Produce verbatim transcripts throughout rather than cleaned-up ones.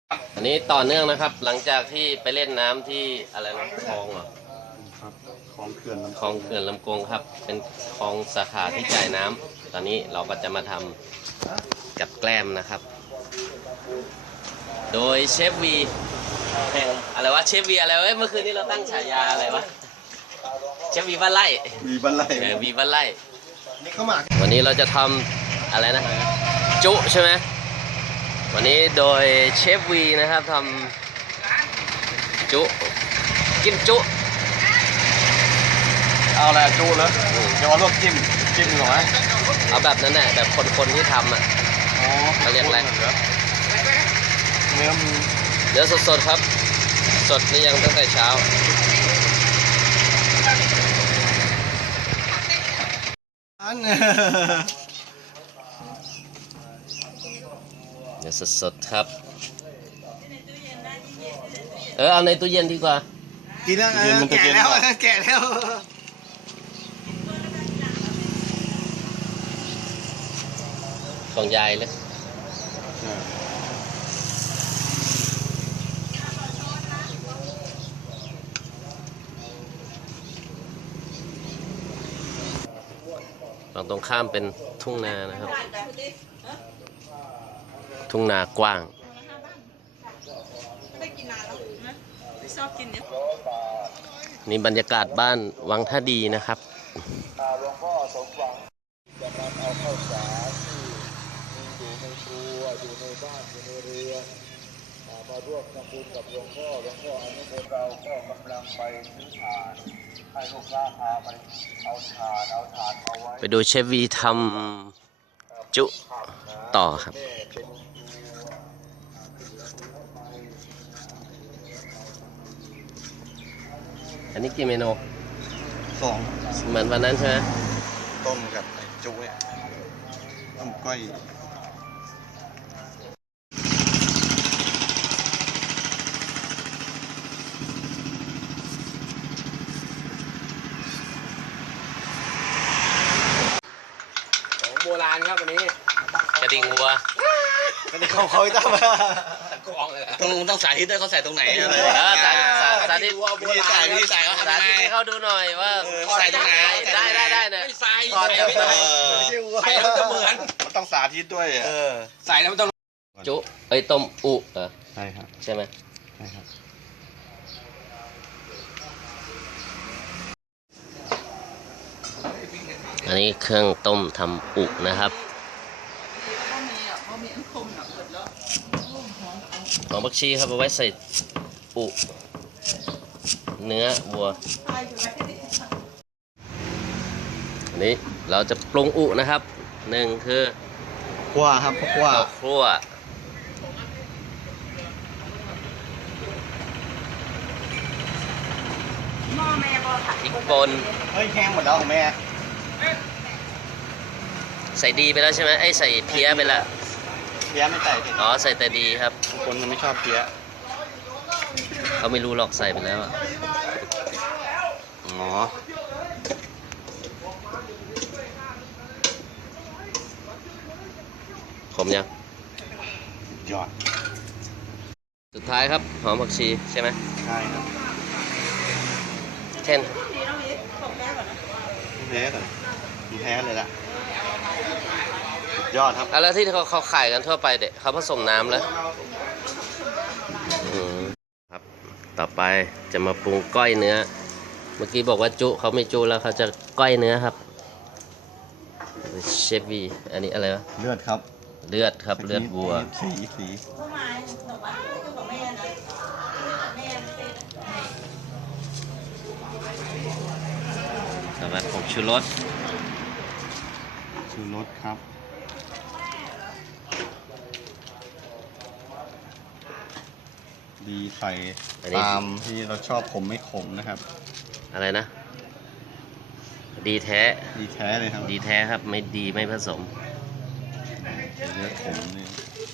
อันนี้ต่อเนื่องนะครับหลังจากที่ไปเล่นน้ำที่อะไรนะคลองเหรอครับคลองเขื่อนลำคลองเขื่อนลำกงครับเป็นคลองสาขาที่จ่ายน้ำตอนนี้เราก็จะมาทำกับแกล้มนะครับ โดยเชฟวีแห่งอะไรวะเชฟวีอะไรวะเมื่อคืนนี้เราตั้งฉายาอะไรวะเชฟวีบ้านไร่วีบ้านไร่เออวีบ้านไร่นี่เข้ามาวันนี้เราจะทำอะไรนะจุใช่ไหมวันนี้โดยเชฟวีนะครับทำจุกินจุเอาอะไรจูเหรอจะว่าลวกจิ้มจิ้มหรอไหมเอาแบบนั้นแหละแบบคนๆที่ทำอ่ะเขาเรียกอะไรเนื้อมีเนื้อสดๆครับสดนี่ยังตั้งแต่เช้าอันเนื้อสดๆครับเออเอาในตู้เย็นดีกว่ากินแล้วแก่แล้วแก่แล้วของยายเลยฝั่งตรงข้ามเป็นทุ่งนานะครับทุ่งนากว้างนี่บรรยากาศบ้านวังท่าดีนะครับหลวงพ่อสมหวังจะนำเอาข้าวสารที่มีอยู่ในครัวอยู่ในบ้านอยู่ในเรือนมาร่วมทำบุญกับหลวงพ่อหลวงพ่ออนุโมทนาเราก็กำลังไปซื้อถ่านให้ลูกค้าพาไปเอาถ่านเอาถ่านเอาไว้ไปดูเชฟวีทำจุต่อครับอันนี้กี่เมนูสองเหมือนวันนั้นใช่ไหมต้มกับจุ้ยต้มก้อยของโบราณครับวันนี้กระดิ่งวัวกระดิ่งเขาเขาตั้งมาต้องต้องสาธิตด้วยเขาใส่ตรงไหนอะไรสาสาธิตวิธีใส่วิธีใส่เขาทำยังไงให้เขาดูหน่อยว่าใส่ตรงไหนได้ได้ได้เนี่ยใส่ใส่ใส่แล้วจะเหมือนต้องสาธิตด้วยเออใส่แล้วมันต้องจุไอ้ต้มอุเหรอใช่ครับใช่ไหมใช่ครับอันนี้เครื่องต้มทำอุนะครับหอมผักชีครับเอาไว้ใส่อุเนื้อวัวอันนี้เราจะปรุงอุนะครับหนึ่งคือคั่วครับคั่วข้าวคั่วพริกป่นเฮ้ยแห้งหมดแล้วของแม่ใส่ดีไปแล้วใช่ไหมไอ้ใส่เพี้ยไปแล้วเพี้ยไม่ใส่อ๋อใส่แต่ดีครับคนมันไม่ชอบเพี้ยเขาไม่รู้หรอกใส่ไปแล้วอ๋อขมยังยอดสุดท้ายครับหอมผักชีใช่ไหมใช่ครับเช่นแพ้ก่อนแพ้เลยล่ะยอดครับแล้วที่เขาเขาขายกันทั่วไปเด็กเขาผสมน้ำแล้วครับต่อไปจะมาปรุงก้อยเนื้อเมื่อกี้บอกว่าจุเขาไม่จุแล้วเขาจะก้อยเนื้อครับเชฟวีอันนี้อะไรวะเลือดครับเลือดครับเลือดวัวสีสีต่อไปผงชูรสชูรสครับดีใส่ตามที่เราชอบขมไม่ขมนะครับอะไรนะดีแท้ดีแท้เลยครับดีแท้ครับไม่ดีไม่ผสมเนื้อขมนี่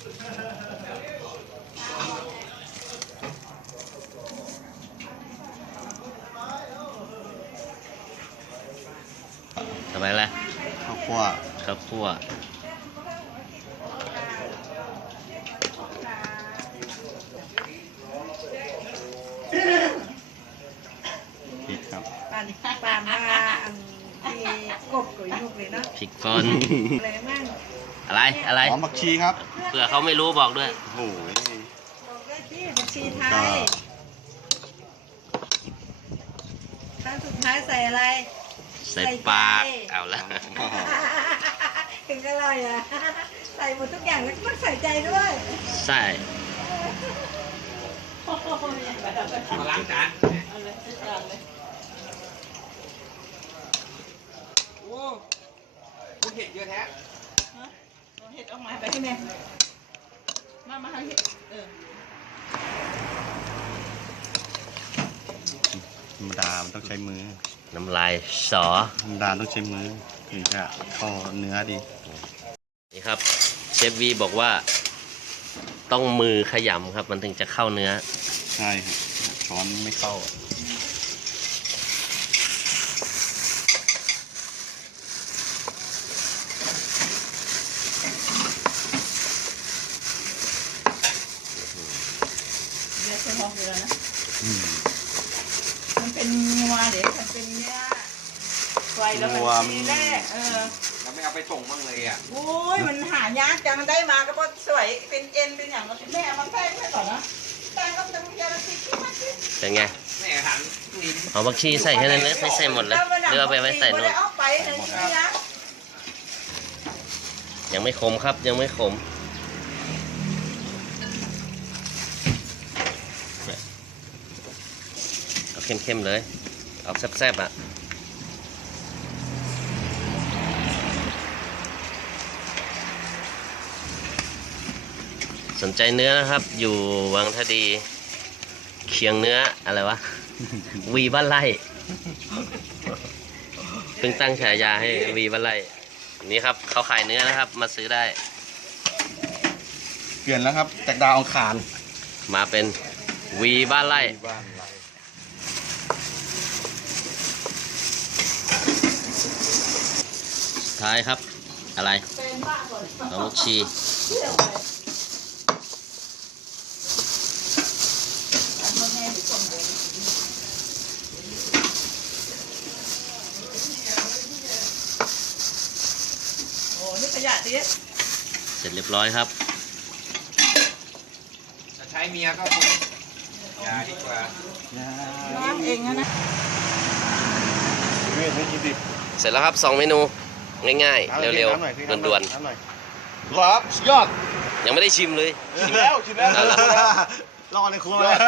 ทำไมล่ะข้าวคั่วข้าวคั่วอปันปลามาอันที่กบกับยุกเลยเนาะพริกฟอนอะไรมั่งอะไรอะไรหอมผักชีครับเผื่อเขาไม่รู้บอกด้วยโอ้โหบอกได้ที่บัญชีไทก็ยครั้งสุดท้ายใส่อะไรใส่ปากเอาละถึงอร่อยอ่ะใส่หมดทุกอย่างแล้วก็ต้องใส่ใจด้วยใส่มาล้างจานโอ้คุณเห็ดเยอะแท้เห็ดออกมาไปให้แม่มามาให้เห็ดเออธรรมดามันต้องใช้มือน้ำลายสอธรรมดาต้องใช้มือถึงจะเข้าเนื้อดีนี่ครับเชฟวีบอกว่าต้องมือขยำครับ มันถึงจะเข้าเนื้อใช่ครับช้อนไม่เข้าอะเดี๋ยวจะมองเดี๋ยวนะอืมมันเป็นงัวเดี๋ยวมันเป็นเนื้อไฟแล้วมันทีแรกเออเราไม่เอาไปส่งบ้างเลยอ่ะโอ้ยมันหายากจังได้มาก็เพราะสวยเป็นเอ็นเป็นอย่างนั้นแม่เอามาแป้งให้ก่อนนะแป้งก็ต้องยาละสิบที่มาสิเป็นไงแม่หันนี่เอาบักชีใส่แค่นั้นเลยไม่ใส่หมดเลยหรือเอาไปไว้ใส่นู่นเอาไปเลยนี่นะยังไม่ขมครับยังไม่ขมเอาเข้มๆเลยเอาแซ่บๆอ่ะสนใจเนื้อนะครับ อยู่วังทดีเคียงเนื้ออะไรวะ วีบ้านไร่เพิ่งตั้งฉายาให้วีบ้านไร่นี่ครับเขาขายเนื้อนะครับ มาซื้อได้เปลี่ยนแล้วครับจากดาวอังคารมาเป็นวีบ้านไร่บ้านไรสุดท้ายครับ อะไรเป็นบ้าก่อนเอาลูกชีเที่ยวไปทำมาแม่หรือคนเดียวโอ้นี่ขยะดิเสร็จเรียบร้อยครับจะใช้เมียก็คงอย่าดีกว่าน้ำเองนะนะไม่ไม่กินดิบเสร็จแล้วครับสองเมนูง่ายๆ เร็วน้ำหน่อยพี่ๆด่วนน้ำหน่อยครับสุดยอดๆยังไม่ได้ชิมเลยชิมแล้วชิมแล้วเอาละรอในครัวเลย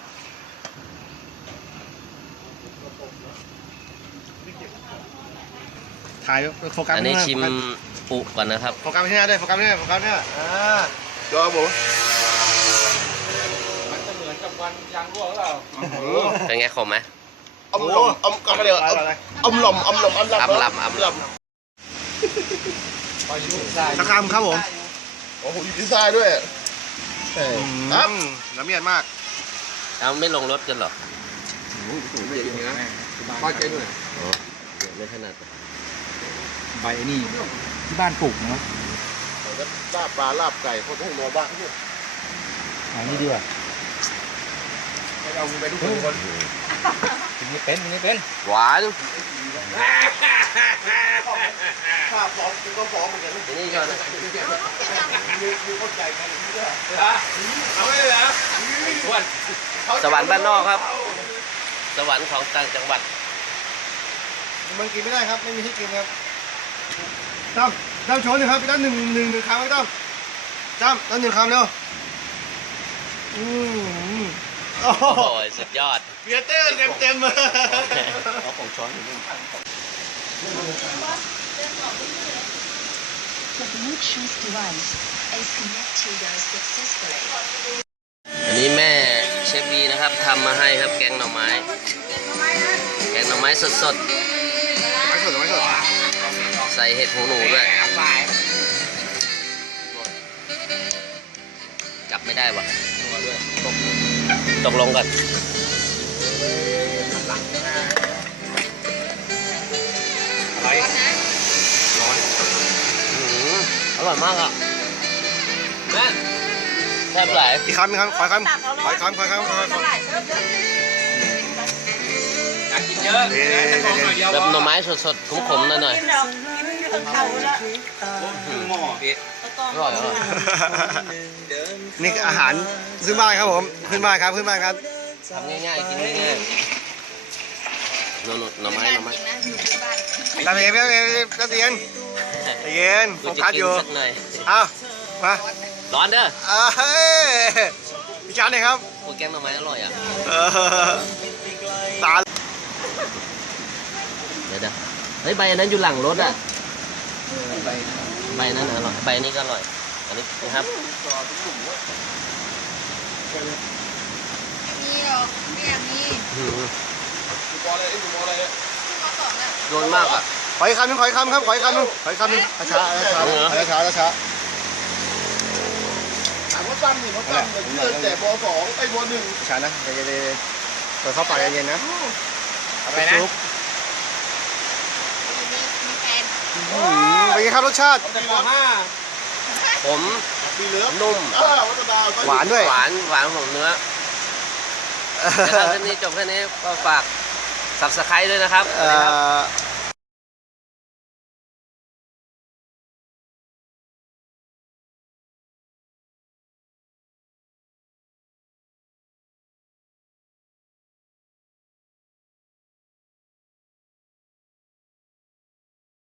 ถ่ายโฟกัสอันนี้ไปชิมข้างหาปุก่อนนะครับโฟกัสไปที่หน้าด้วยโฟกัสไปที่หน้าโฟกัสไปที่หน้าอ่าจอผมมันจะเหมือนกับวันยางรั่วหรือเปล่าเป็นไงขมไหมอมหลอมอมกันเดียวอมหลอมอมหลอมอมหลอมอำลำอำลคอยดูได้ตะคำครับผมโอ้โหอยู่ที่ทรายด้วยครับละเมียดมากเอาไม่ลงรถกันเหรอไม่กินเนื้อป้าเจ๊ด้วยอ๋อไม่ถนัดใบนี่ที่บ้านปลูกนะลาบปลาลาบไก่เขาต้องรอบ้างเนี่ยอันนี้ดีกว่าเอาไปทุกคนกินไม่เป็นกินไม่เป็นหวานข้าฟ้องกูก็ฟ้องเหมือนกันอันนี้ก่อนนะมีเข้าใจกันเนี่ยเอาไม่เลยเหรออ้วนสวรรค์บ้านนอกครับ สวรรค์ของต่างจังหวัดมันกินไม่ได้ครับไม่มีที่กินครับตั้มตั้มโชว์หนึ่งครับพี่ตั้มหนึ่งหนึ่งหนึ่งคำไว้ตั้มตั้มตั้มหนึ่งคำเร็วอืมโอ้โหโอ้ยสุดยอดเบียร์เตอร์เต็มเต็มเลยเอาของช้อนอยู่นี่ The Bluetooth device is connected successfully. อันนี้แม่เชฟบีนะครับทำมาให้ครับแกงหน่อไม้ แกงหน่อไม้สดไม่สดไม่สดๆ ใส่เห็ดหูหนูด้วย จับไม่ได้วะตกตกลงก่อนอะไรร้อนอื้อหืออร่อยมากอ่ะแม่แทบไหลอีกคำอีกคำขอคำขอคำขอคำขอคำขอคำอยากกินเยอะเอ๊ะแต่ของหน่อยเดียวแบบหน่อไม้สดๆขมๆหน่อยกินดอกกินอยู่ทั้งเขาละหม้อพี่ๆอร่อยอร่อยนี่คืออาหารพื้นบ้านครับผมพื้นบ้านครับพื้นบ้านครับทำง่ายๆกินง่ายๆหน่อหน่อไม้หน่อไม้ตามเองไม่ต้องเองไม่ต้องเย็นเย็นโฟกูจะกัสกิอน ยู่สักหน่อยเอามาร้อนเด้อเอาเฮ้ยพี่ชานเลยครับกูแกงหน่อไม้อร่อยอ่ะเออตาเดี๋ยวเดี๋ยวเฮ้ยใบอันนั้นอยู่หลังรถอ่ะใบนั้นอร่อยใบนี้ก็อร่อยอันนี้นะครับมีหรอกไม่อยากมีอืมขึ้นมาสองแล้วโดนมากอ่ะขออีกคำหนึงขออีกคำครับขออีกคำหนึงขออีกคำหนึงช้าช้าช้าช้าช้าช้าถามว่าตั้มนี่เขาตั้มแต่เชื่อแต่บสองไอ้บหนึ่งช้านะเดี๋ยวเดี๋ยวเปิดเข้าปากเย็นๆนะอะไรนะจุ๊บมีมีมีแฟนอืมเป็นไงครับรสชาติแต่ปห้าผมปีเหลืองนุ่มอ่าวัฒนาหวานด้วยหวานหวานของเนื้อนะครับคลิปนี้จบแค่นี้ก็ฝากสับสไครด้วยนะครับเอ่อ